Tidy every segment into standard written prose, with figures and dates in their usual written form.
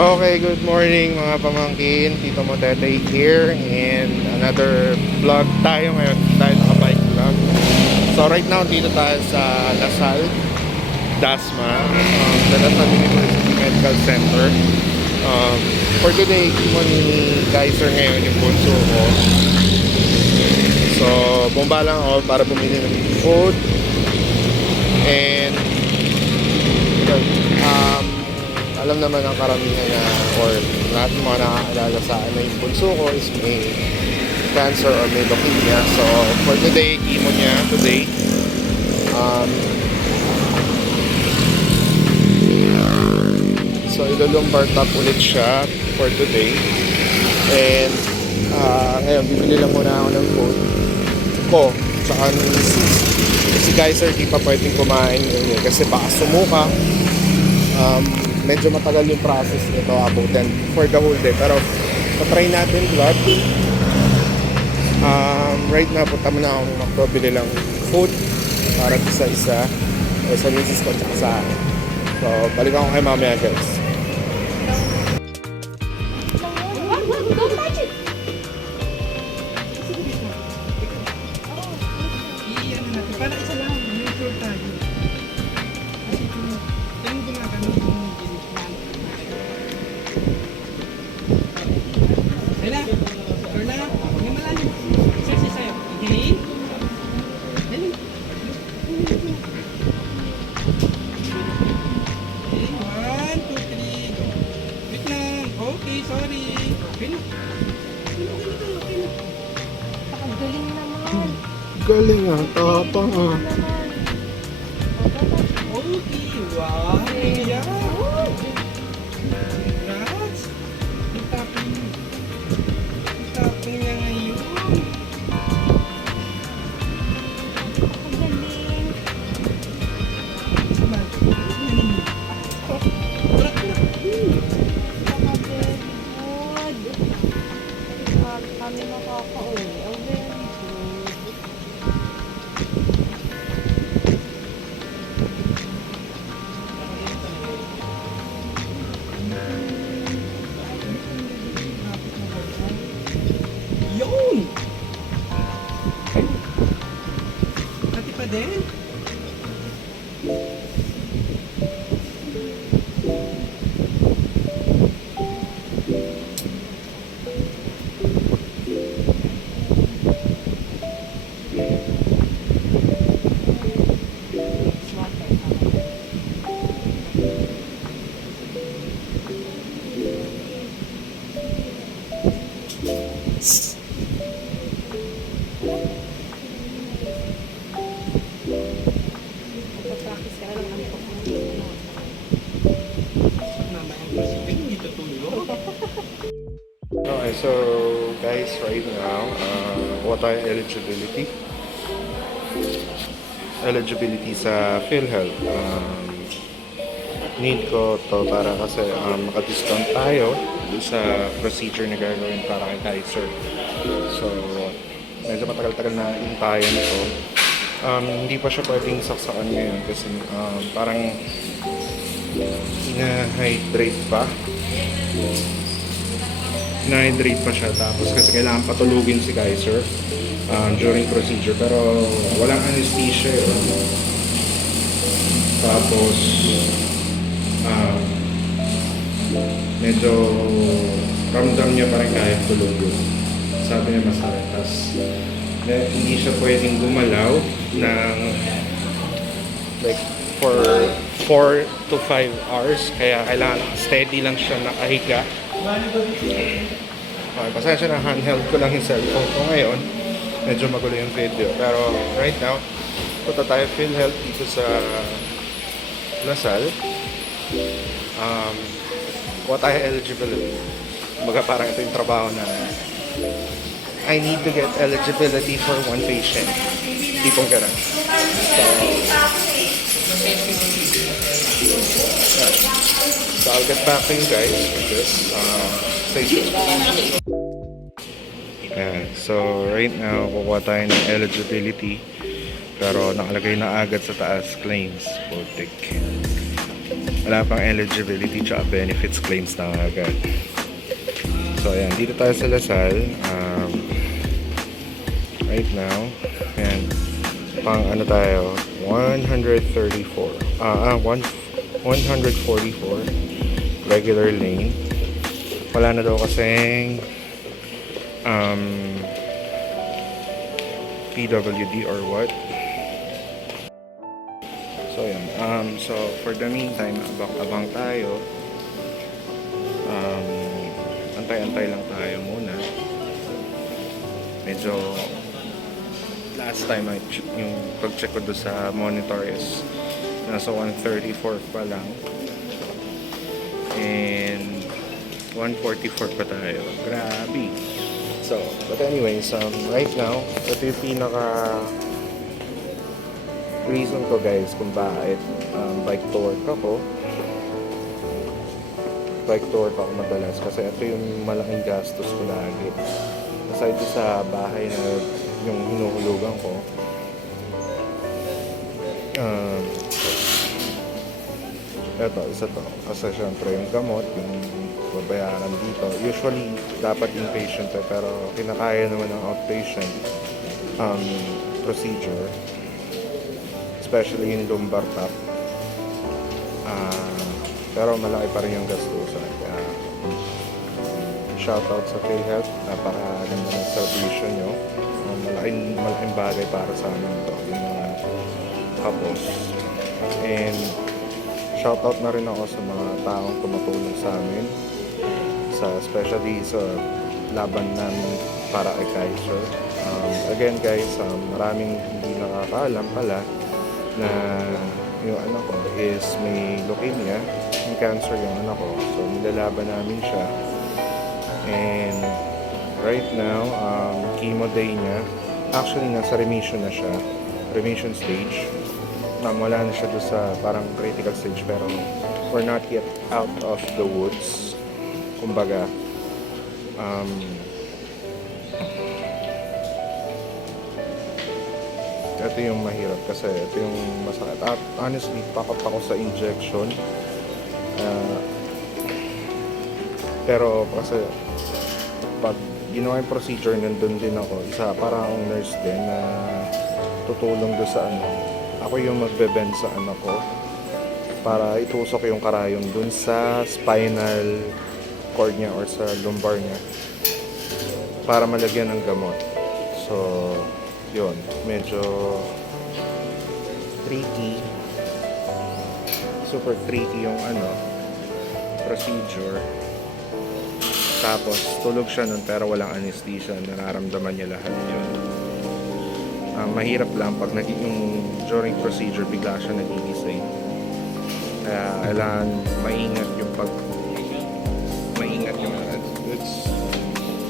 Okay, good morning mga pamangkin. Tito Motetey here and another vlog tayo ngayon. Tayo naka-bike vlog. So right now, dito tayo sa Lasal, Dasma, the Lasal University Medical Center. For today, kimo ni Kaiser ngayon yung bunso ko. So, bumaba lang ako para bumili ng food. And alam naman ang karamihan na or lahat ng mga nakakaalala sa ano yung bunso ko is may cancer or may leukemia. So for today, chemo niya today. So ilulumbar tap ulit siya for today. And ngayon bibili lang muna ako ng food ko. Saka si Kaiser di pa pwedeng kumain kasi baka sumuka. Medyo matagal yung process nito, abutin for the whole day, pero patry natin vlog. Right now punta muna akong magpabili lang food para isa-isa sa misis ko tsaka sa akin. So balikan ko kayo mamaya guys. Para isa lang, may tour tayo. Kasi kung yung gumagano yung gilit na. Ayla, Carla, may malalim. Exercise sa'yo. Inhale. Dali. Okay, 1, 2, 3, go. Wait lang. Okay, sorry. Okay na. Okay na. Ang galing naman. Galing ah, tapang ah. Okay, wow. Yeah. Congrats. Yung tapping niya ngayon. Ang galing. Sama. Tara, tara. Mga very good. Kami makaka-uwi. Oh, very good. Yun! Pati pa din? Pagka-practice ka lang ang Mamaya ang procedure, hindi tutulog. Okay, so guys, right now, what are eligibility sa PhilHealth. Need ko to para kasi maka-discount tayo sa procedure na gagawin para kay Kaiser. So medyo matagal-tagal na intayan ito. Hindi pa siya pwedeng saksakan ngayon kasi parang ina-hydrate pa siya, tapos kasi kailangan patulugin si Kaiser during procedure, pero walang anesthesia yun. Tapos medyo ramdam niya pa rin kahit tulugin. Sabi niya masakit, tapos hindi siya pwedeng gumalaw ng like for 4 to 5 hours, kaya kailangan steady lang siya nakahiga. Okay, pasensya na, handheld ko lang yung cellphone ko ngayon. Medyo magulo yung video. Pero right now, punta tayo PhilHealth dito sa Lasal. What I eligibility. Kumbaga parang ito yung trabaho na I need to get eligibility for one patient. Tipong ganun. So I'll get back to you guys with this. Stay tuned. So right now, kukuha tayo ng eligibility. Pero nakalagay na agad sa taas, claims, Baltic. wala pang eligibility tsaka benefits claims na agad. So ayan, dito tayo sa Lasal. Right now, ayan, pang ano tayo, 144 regular lane. Wala na daw kasing PWD or what. So yun, so for the meantime, abang-abang tayo. Antay-antay lang tayo muna. Medyo last time yung pag-check ko doon sa monitor is nasa 134 pa lang. And 144 pa tayo. Grabe. So, but anyways, right now, ito yung pinaka reason ko guys kung bakit bike to work ako. Bike to work ako madalas kasi ito yung malaking gastos ko lagi. Aside sa bahay na yung hinuhulugan ko, eto, isa to. Kasi syempre yung gamot, yung babayaran dito. Usually, dapat inpatient pero kinakaya naman ng outpatient procedure. Especially yung lumbar top. Pero malaki pa rin yung gastusan. Kaya, shoutout sa PhilHealth. Napakaganda ng servisyo nyo. Malaking bagay para sa amin ito. Yung mga couples. And, shoutout na rin ako sa mga taong tumutulong sa amin. Especially sa laban namin para kay Kaiser. Again guys, maraming hindi nakakaalam pala na yung anak ko is may leukemia, may cancer yung anak ko. So nilalaban namin siya. And right now, chemo day niya, actually nasa remission na siya. Remission stage. Wala na siya doon sa parang critical stage pero we're not yet out of the woods. Kumbaga, ito yung mahirap kasi ito yung masakit. At honestly, takot ako sa injection. Pero kasi pag ginawa yung procedure, nandun din ako. Isa, parang akong nurse din na tutulong doon sa ano. Ako yung magbe-bend sa anak ko para itusok yung karayom dun sa spinal cord niya or sa lumbar niya para malagyan ng gamot. So, yun, medyo tricky, super tricky yung procedure. Tapos tulog siya nun pero walang anesthesia, nararamdaman niya lahat yun. Mahirap lang pag during procedure bigla siya nagigising. Kaya kailangan maingat yung it's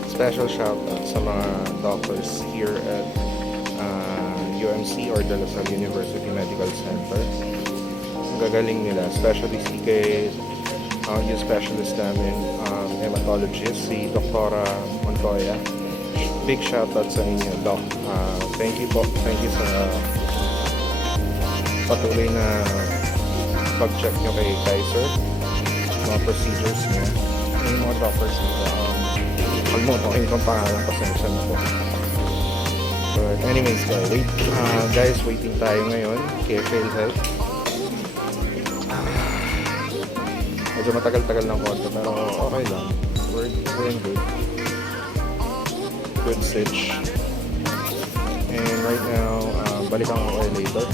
special shout out sa mga doctors here at UMC or De La Salle University Medical Center. Ang gagaling nila, especially yung specialist namin, hematologist, si Dr. Montoya. Big shout out sa inyo, Doc. Thank you po. Thank you sa patuloy na pag-check nyo kay Kaiser. Mga procedures niya. Yung mga doctors nito. Pag mo, okay kong pangalan, pasensya na po. But anyways, guys, waiting tayo ngayon kay PhilHealth. Medyo matagal-tagal ng konti pero okay lang. We're doing good. Good stitch. And right now, balikan ko kayo later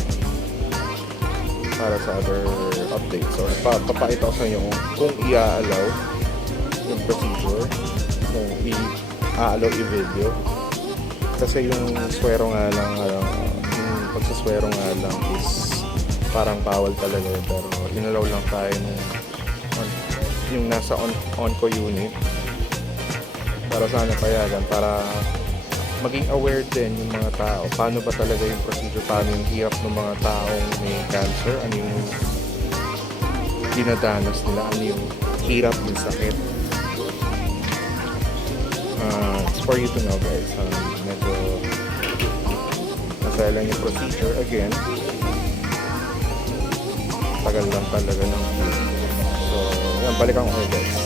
para sa other updates. So, papakita ko sa inyo kung i-allow yung procedure, kung i-allow i-video. Kasi yung swero nga lang, yung pagsaswero nga lang is parang bawal talaga. Pero inalaw lang tayo yung nasa on-co unit para sana payagan, para maging aware din yung mga tao. Paano ba talaga yung procedure, paano yung hirap ng mga taong may cancer, ano yung dinadanas nila, ano yung hirap, yung sakit. It's for you to know guys. Medyo masaya lang yung procedure. Again, tagal lang talaga ng Yan, balikan ko kayo guys.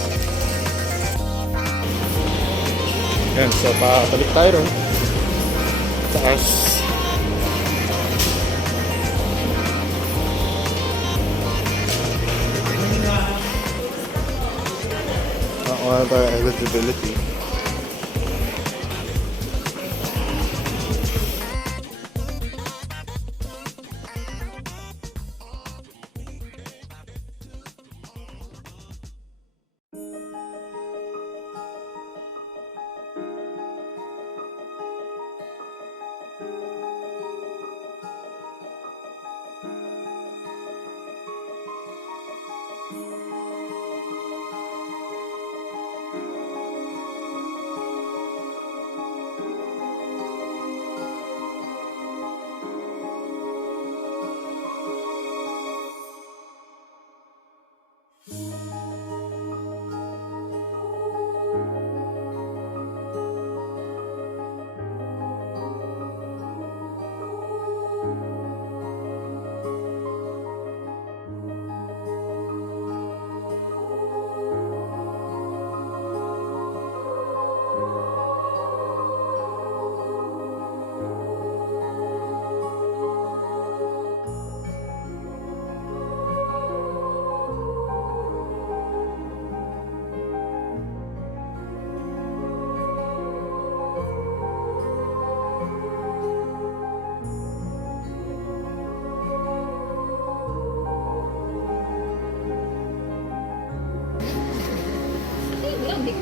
Yan, so pabalik tayo ron. Taas. Ano tayo, eligibility.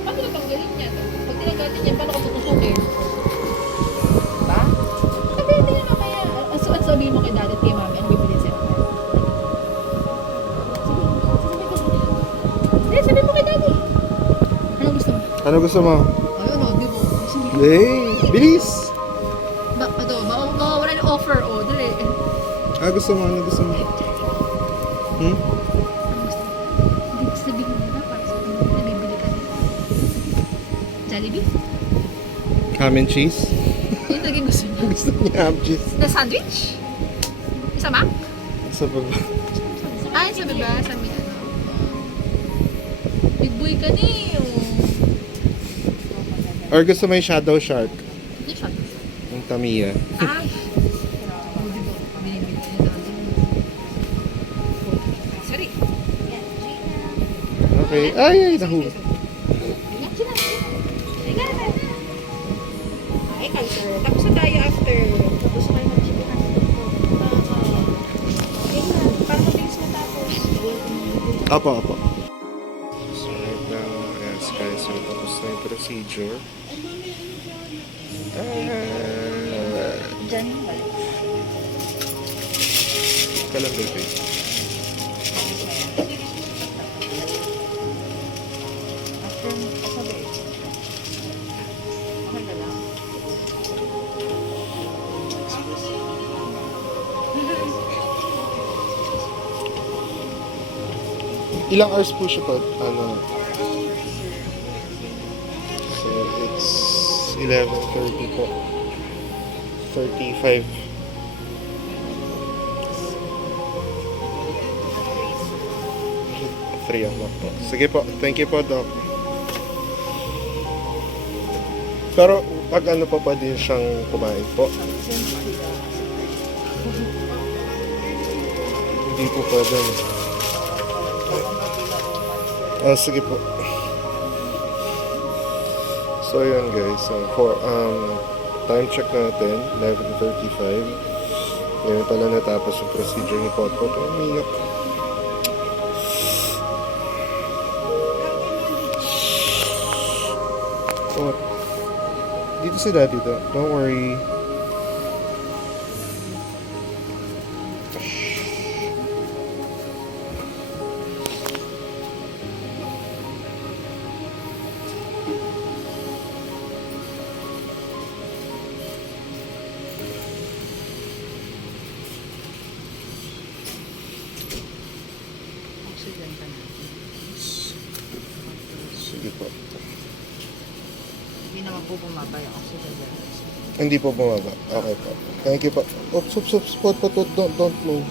Paano na tanggalin niya? Pag tinanggalin niya, paano ka tutusukin? Diba? Sabihin niya mamaya. At sabihin mo kay daddy at kay mami, ano bibilin sa'yo? Sabihin mo kay daddy. Ano gusto mo? Ano gusto mo? Ayun o, di ba? Hey, bilis! Mawawala yung offer o, dali. Gusto mo? Ano gusto mo? Hmm? Sabihin mo na para sa akin, bibili ka din. Jollibee? Ham and cheese? Yun lagi gusto niya. Gusto niya ham cheese. Na sandwich? Isa ba? Sa baba. Ay, sabi ba? Sabi ano? Big boy ka ni. Or gusto mo yung shadow shark? Yung shot. Yung Tamiya. Ay! Binibili niya natin. Sorry. Okay. Ay, nahulog. Ay, cancer. Tapos na tayo after. Tapos na kayo mag-chicken. Okay na. Para mabilis matapos. Apo, apo. So, right now, yes guys, so tapos na yung procedure. Diyan yung balik. Ka lang, baby. After, sabi. Okay na lang. Ilang hours po siya pa? Ano? So, it's 11:30 po. 35. Three o'clock po. Sige po. Thank you po, Doc. Pero, pag ano pa pa din siyang kumain po? Hindi po pwede. Sige po. So yun guys, for time check natin 11:35. Ngayon pala natapos yung procedure ni Potpot. Umiyak. Pot. Dito si Daddy to. Don't worry. Sige po. Hindi naman po bumaba yung oxygen levels. Hindi po bumaba. Okay po. Thank you po. Oops, oops, oops. Pot, don't move.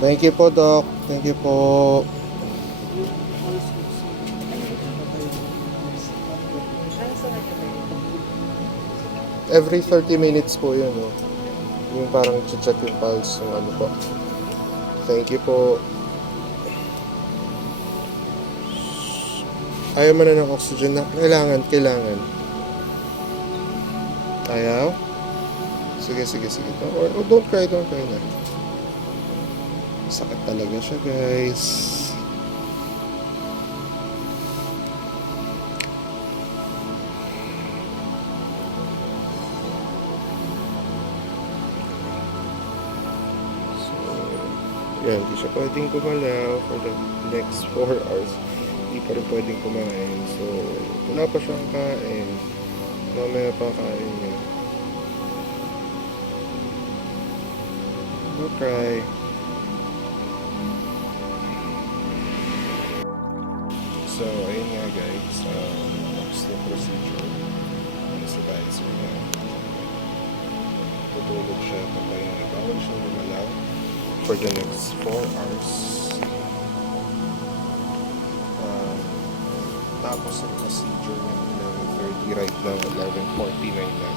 Thank you po, Doc. Thank you po. Every 30 minutes po yun, oh. Yung parang check yung pulse ng ano po. Thank you po. Ayaw mo na ng oxygen na? Kailangan. Ayaw? Sige. Don't cry na. Sakit talaga siya, guys. Yan, hindi siya pwedeng gumalaw for the next 4 hours. Hindi pa rin pwedeng kumain. So, wala pa siyang kain. Mamaya pa kain niya. Don't cry. So, ayun nga guys. Tapos na procedure. Sa dicer niya. Tutulog siya. Papahinga. Bawal siyang gumalaw for the next 4 hours. Tapos ang procedure niya 11:30 right now, 11:49 na.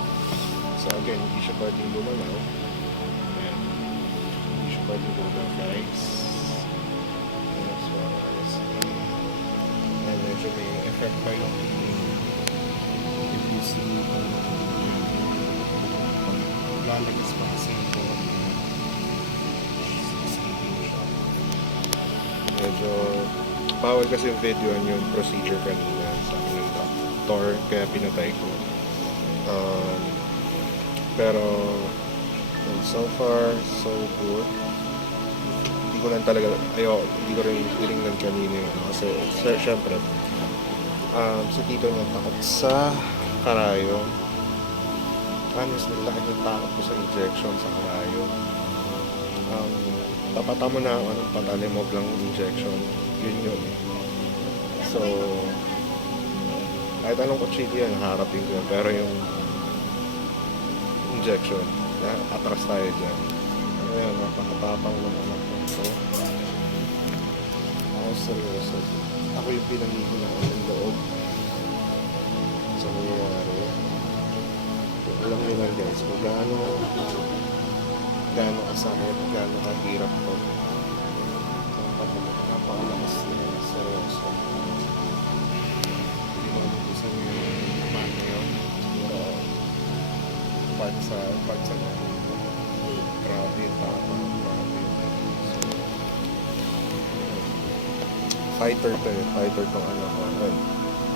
So again, hindi siya pwedeng lumalaw. Ayan. Hindi siya pwedeng lumalaw, guys. And as well as and medyo may effect pa yung if you see lalagas pa kasi po medyo bawal kasi yung videoan yung procedure kanina sa akin ng doctor kaya pinatay ko. Pero so far so good. Hindi ko lang talaga hindi ko rin tinignan kanina yung kasi syempre si tito niya takot sa karayom. Honestly, laki ng takot ko sa injection sa karayom. Tapatan mo na anong patalimog lang injection. Yun eh. So, kahit anong kutsilyo yan, harapin ko yan. Pero yung injection, atras tayo dyan. Ayan, napakatapang ng anak ko. So, ako seryoso. Ako yung pinamili ng ang loob sa nangyayari. Alam nyo lang guys, kung gaano kasakit, gaano kahirap to. Napakalakas na seryoso. Hindi mo gusto nyo yung kumano yun. Pero part sa grabe, tapang grabe. Fighter to eh. Fighter tong ano ko.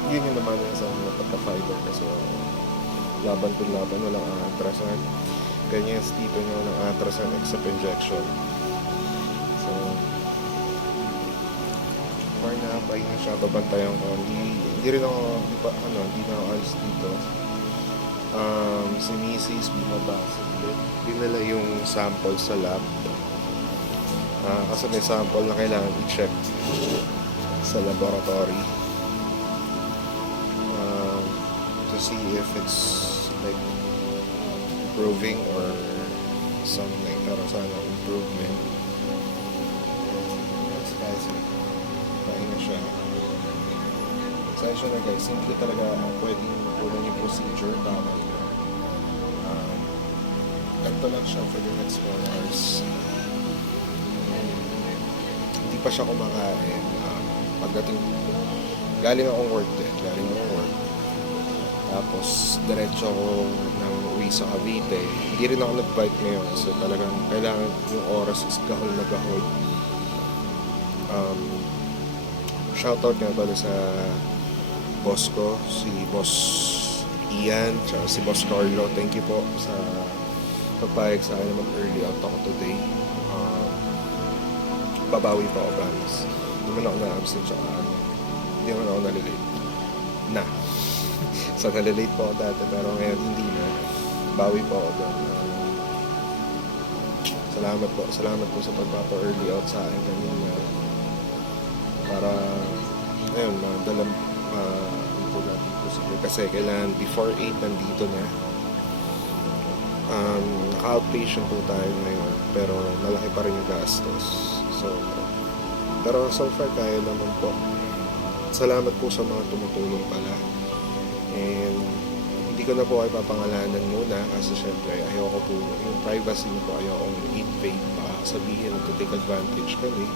Yun yung naman yung sa mga pagka-fighter kasi laban, walang atrasan. Ganyan si tito nyo ng atrasan except injection. So, or na-apply na siya, babantayan ko. Hindi rin ako, hindi na ako alis dito. Si Mrs. bumabasa ulit. Dinala yung sample sa lab. Kasi may sample na kailangan i-check sa laboratory. To see if it's like improving or something. Pero sana improvement. That's guys. Pahinga siya. Pasensya na guys, hindi talaga pwedeng kulang yung procedure. Tama yun. Ganito lang siya for the next 4 hours. Hindi pa siya kumakain. Pagdating, galing akong work. Tapos, diretso ako ng uwi sa Cavite. Hindi rin ako nag-bike ngayon kasi talagang kailangan yung oras is gahol na gahol. Shoutout nga pala sa boss ko, si Boss Ian, tsaka si Boss Carlo. Thank you po sa pagpayag sa akin na mag-early out ako today. Babawi pa ako, promise. Hindi man ako na-absent, tsaka hindi man ako nalilate. So, nalilate po ako dati, pero ngayon hindi na. Bawi po ako doon. Salamat po sa pagpapa-early out sa akin kanina. Para, ayun, madalang po natin procedure. Kasi kailangan before 8 nandito na. Naka-outpatient po tayo ngayon, pero malaki pa rin yung gastos. So, pero so far kaya naman po. Salamat po sa mga tumutulong pala. And hindi ko na po kayo papangalanan muna kasi syempre ayoko po, yung privacy niyo po ayoko invade, baka sabihin to take advantage kami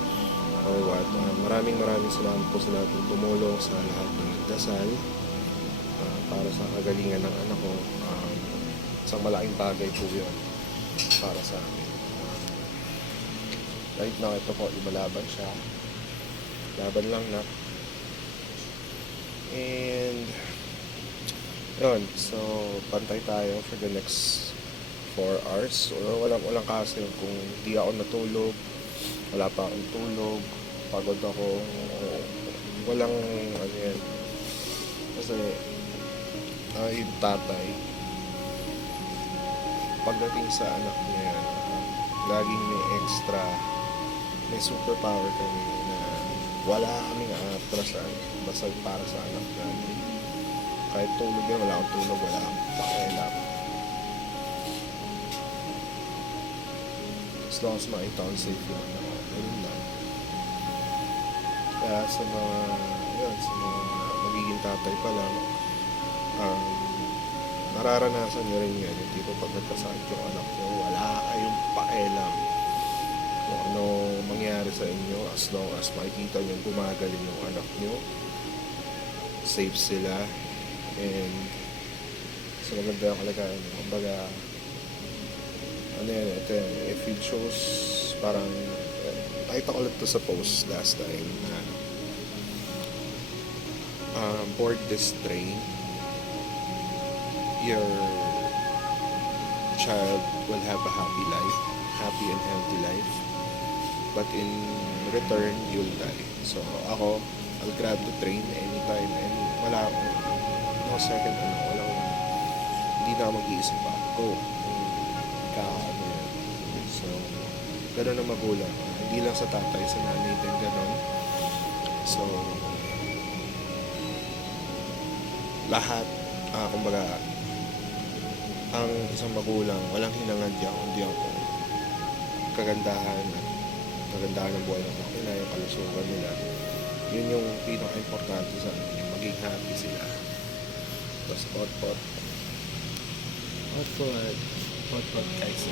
or what. Maraming salamat po sa lahat ng tumulong, sa lahat ng nagdasal para sa kagalingan ng anak ko. Isang malaking bagay po yun para sa amin. Right now, ito po, lumalaban siya. Laban lang na. And yun, so pantay tayo for the next 4 hours. So, walang kasi kung di ako natulog, wala pa akong tulog, pagod ako, walang ano yan. Kasi yung tatay, pagdating sa anak niya yan, laging may extra, may superpower kami na wala kaming aatrasan basta para sa anak namin. Kahit tulog yan, wala akong tulog, wala akong pakialam. As long as makita kong safe yun, ayun lang. Kaya sa mga magiging tatay pa lang, nararanasan nyo rin yan. Yung tipo pag nagkasakit yung anak nyo, wala kayong pakialam kung ano mangyari sa inyo as long as makikita nyo gumagaling yung anak nyo, safe sila, and sa maganda yung kalagayan nyo. Kumbaga, ano yan, ito yan, if it shows, parang, nakita ko lang ito sa post last time na board this train, your child will have a happy and healthy life, but in return, you'll die. So, ako, I'll grab the train anytime, and wala akong, no second, hindi na ako mag-iisip pa. Go. Ano yan. So, gano'n ang magulang. Hindi lang sa tatay, sa nanay din gano'n. So, lahat, kumbaga, ang isang magulang, walang hinangad kundi ang kagandahan ng buhay ng mga nila, yung kalusugan nila. Yun yung pinaka-importante sa amin, yung maging happy sila. Tapos pot guys.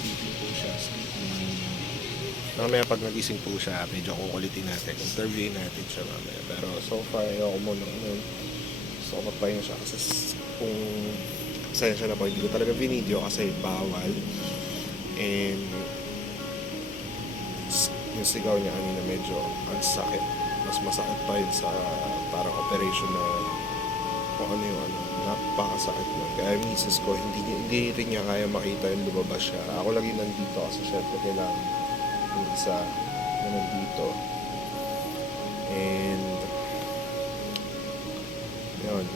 Sleeping po siya, mamaya pag nagising po siya, medyo kukulitin natin, interviewin natin siya mamaya. Pero so far, ayoko muna gusto ko magpahinga siya kasi kung pasensya na po, hindi ko talaga video kasi bawal. And yung sigaw niya kanina medyo ang sakit. Mas masakit pa yun sa parang operation na kung ano yung napakasakit nun. Kaya yung misis ko, hindi rin niya kaya makita yung lumabas siya. Ako lagi nandito kasi syempre kailangan yung isa na nandito. And yun,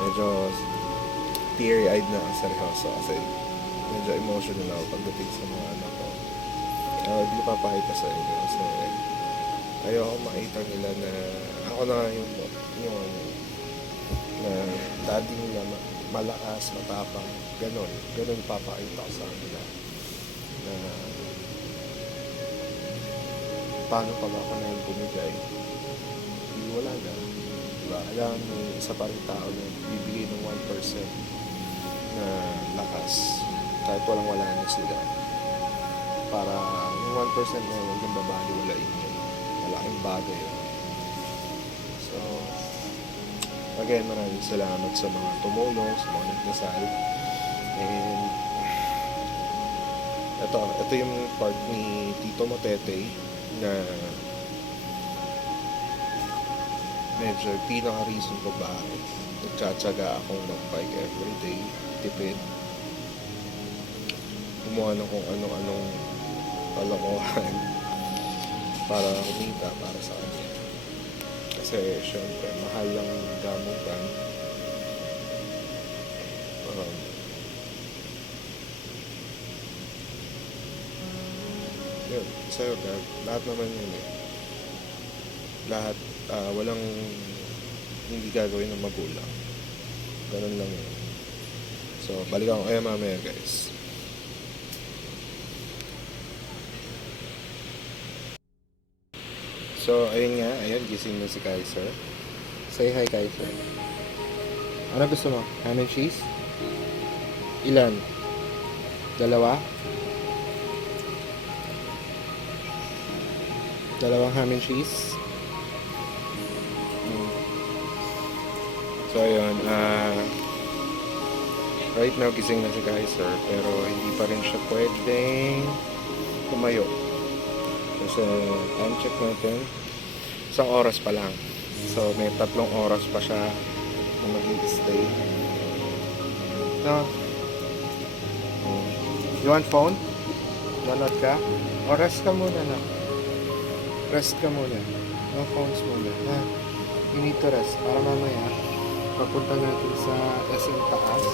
medyo teary-eyed na seryoso kasi medyo emotional ako pagdating sa mga anak ko. Hindi papakita sa inyo kasi ayoko makita nila na ako na yung na daddy nila malakas, matapang, ganon papakita ko sa kanila na paano pag ako na yung bumigay, wala na, diba? Alam mo, isa pa rin tao na bibigay ng 1% na lakas kahit wala na sila para yung 1% na huwag nang babaliwalain yun. Malaking bagay yun. So again, maraming salamat sa mga tumulong, sa mga nagdasal. And ito yung part ni Tito Motete na medyo pinaka-reason ko bakit nagtsatsaga akong mag-bike everyday, tipid, gumawa ng kung anong kalokohan para kumita para sa kanya. Kasi syempre mahal lang gamutan. Yun, sa'yo lahat naman yun lahat walang hindi gagawin ng magulang. Ganun lang yun. So, balikan ko kayo mamaya, guys. So, ayun nga. Ayun, gising na si Kaiser. Say hi, Kaiser. Ano gusto mo? Ham and cheese? Ilan? Dalawa? Dalawang ham and cheese? So, ayun. Right now, gising na si Kaiser. Pero hindi pa rin siya pwedeng tumayo. Kasi time check natin. Isang oras pa lang. So, may 3 oras pa siya na mag-stay. No? You want phone? Nanood ka? O rest ka muna na. Rest ka muna. No phones muna. Ha? You need to rest. Para mamaya, papunta natin sa SM Taas.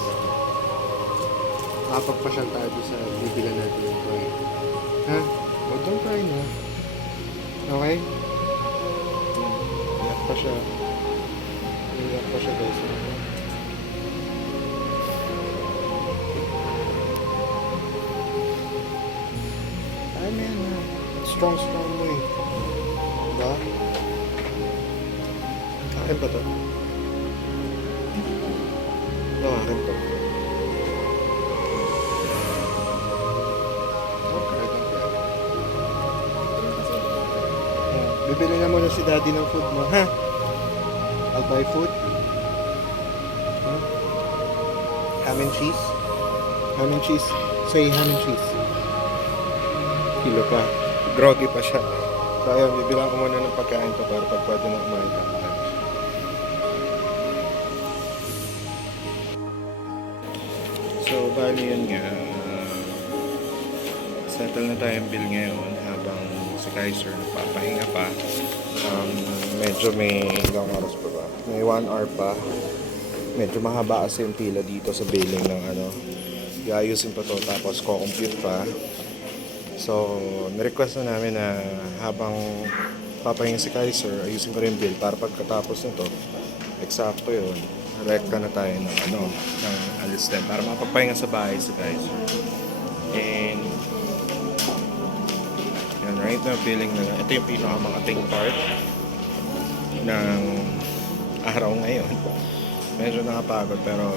Mapagpasyal tayo doon sa bibilan natin yung toy. Ha? O, don't cry na. Okay? Iyak pa siya. Iyak pa siya guys. Ay man, strong mo eh. Diba? Akin ba to? No, akin to. Bibili na muna si daddy ng food mo, ha? I'll buy food. Ham and cheese? Ham and cheese? Say ham and cheese. Kilo pa. Groggy pa siya. So ayun, bibilang ko muna ng pagkain to para pag pwede na kumain ka. So, bali yun nga. Settle na tayong bill ngayon habang si Kaiser nagpapahinga pa. Medyo may ilang oras pa ba? May 1 hour pa. Medyo mahaba kasi yung pila dito sa billing ng ano. Iayusin pa to tapos ko-compute pa. So, nirequest na namin na habang papahinga si Kaiser, ayusin ko rin yung bill para pagkatapos nito, eksakto yun. Rekta na tayo ng ano, ng alis din para mapagpahinga sa bahay si Kaiser. And yan, right now feeling na ito yung pinakamakating part ng araw ngayon. Medyo nakapagod pero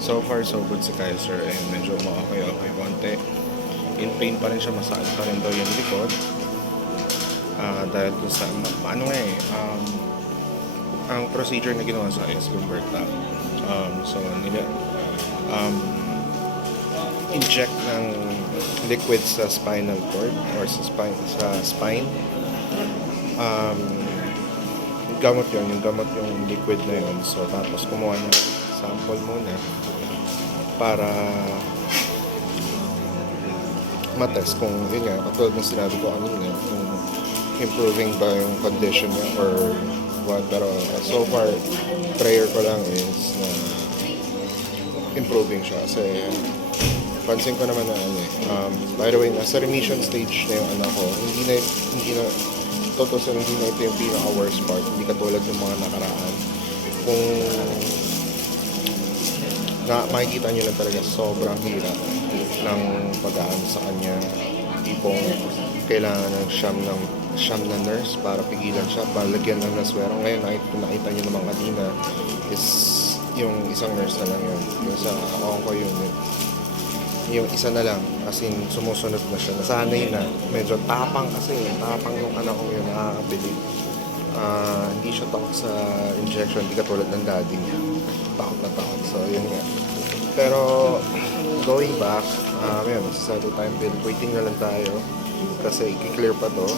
so far so good si Kaiser and medyo okay konti. In pain pa rin siya, masakit pa rin daw yung likod. Dahil dun sa ano nga eh, ang procedure na ginawa sa is lumbar tap. So inject ng liquid sa spinal cord or sa spine. Yung gamot yung liquid na yun. So tapos kumuha ng sample muna para matest kung yun nga, katulad ng sinabi ko kanina, kung improving ba yung condition niya or what. Pero so far, prayer ko lang is na improving siya kasi pansin ko naman na ano eh. By the way, nasa remission stage na yung anak ko. Hindi na totoo sa hindi na ito yung pinaka-worst part. Hindi katulad ng mga nakaraan. Kung makikita nyo lang talaga sobrang hirap ng pag-aano sa kanya. Tipong kailangan ng siyam na nurse para pigilan siya, para lagyan ng naswero. Ngayon, nakita nyo naman kanina is yung isang nurse na lang yun. Yung sa Onco unit. Yung isa na lang, as in sumusunod na siya. Nasanay na. Medyo tapang kasi. Tapang yung anak ko yun, nakakabilib. Hindi siya takot sa injection, hindi katulad ng daddy niya. Takot na takot. So, yun nga. Pero, going back, yun, settle time bill. Waiting na lang tayo. Kasi i-clear pa to.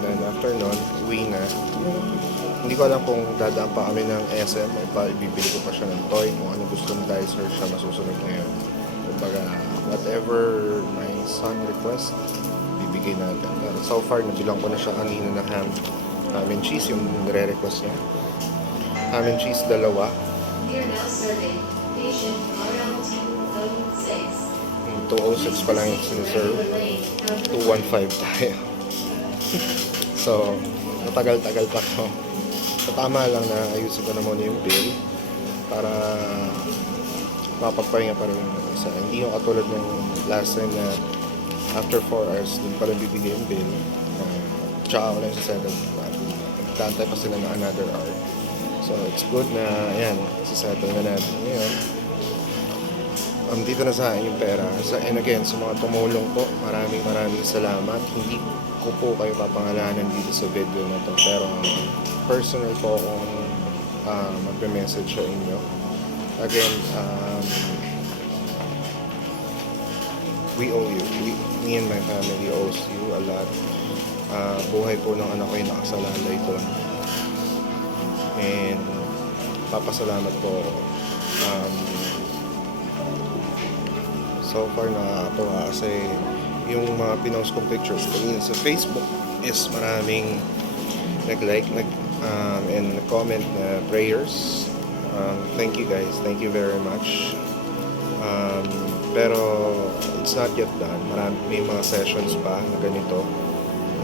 Then after nun, uwi na. Hindi ko alam kung dadaan pa kami ng SM o pa ibibili ko pa siya ng toy. Kung ano gusto ng dicer siya masusunod ngayon. Kumbaga, whatever my son request, bibigay natin. Pero so far, nabilang ko na siya kanina ng ham and cheese, yung nire-request niya. Ham and cheese, 2. We are now serving patient RLT-06. 206 pa lang yung siniserve. 215 tayo. So, matagal-tagal pa to. So, tama lang na ayusin ko na muna yung bill para mapagpahinga pa rin yung isa. Hindi yung katulad ng last time na after 4 hours, dun pa rin bibigay yung bill. Tsaka ako lang sa 7. Magkantay pa sila na another hour. So, it's good na, ayan, sisettle na natin ngayon. Dito na sa akin yung pera. And again, sa mga tumulong po, maraming salamat. Hindi ko po kayo papangalanan dito sa video na to. Pero personal po akong magpe-message sa inyo. Again, we owe you. Me and my family owes you a lot. Buhay po ng anak ko yung nakasalalay ito. And papasalamat po ako. So far nakakatuwa kasi yung mga pinost kong pictures kanina sa Facebook is maraming nag-like and nag-comment na prayers. Thank you guys. Thank you very much. Pero it's not yet done. May mga sessions pa na ganito.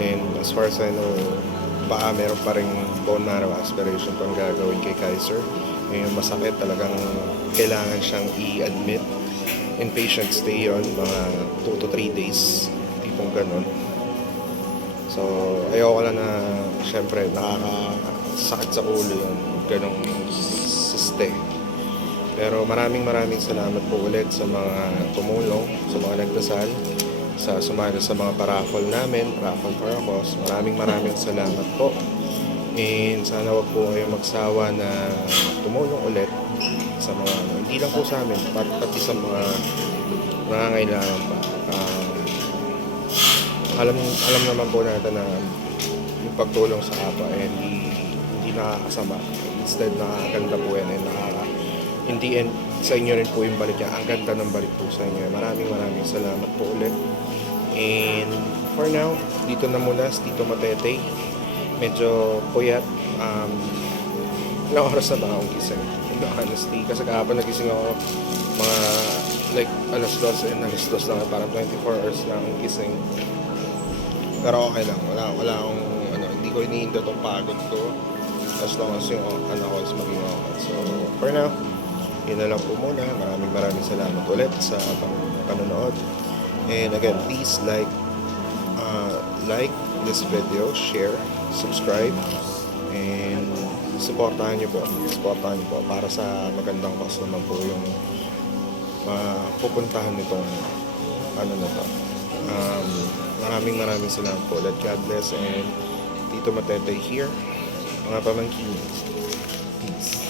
And as far as I know, baka meron pa rin bone marrow aspiration pang gagawin kay Kaiser. Yung masakit talagang kailangan siyang i-admit. Inpatient stay yon mga 2 to 3 days. Tipong ganun. So, ayoko lang na syempre nakakasakit sa ulo yun. Ganong stay. Pero maraming salamat po ulit sa mga tumulong, sa mga nagdasal, sa sumali sa mga paraffle namin, raffle for a cause. Maraming salamat po. And sana wag po kayo magsawa na tumulong ulit sa mga hindi lang po sa amin, pati sa mga nangangailangan pa. Alam naman po natin na yung pagtulong sa kapwa ay hindi nakakasama. Instead, nakakaganda po yan and in the end, sa inyo rin po yung balik niya. Ang ganda ng balik po sa inyo. Maraming salamat po ulit. And for now, dito na muna si Tito Matete. Medyo puyat. Ilang oras na ba akong gising? Honestly, kasi kahapon nagising ako mga like alas 12 and alas 2 lang. Parang 24 hours na akong gising. Pero okay lang. Wala akong hindi ko iniinda tong pagod ko. As long as yung anak ko is maging okay. So, for now, yun na lang po muna. Maraming salamat ulit sa panonood. And again, please like this video, share, subscribe, and supportahan niyo po para sa magandang cause naman po yung pupuntahan nitong na to. Maraming salamat po ulit. God bless and Tito Matete here. Mga pamangkin. Peace.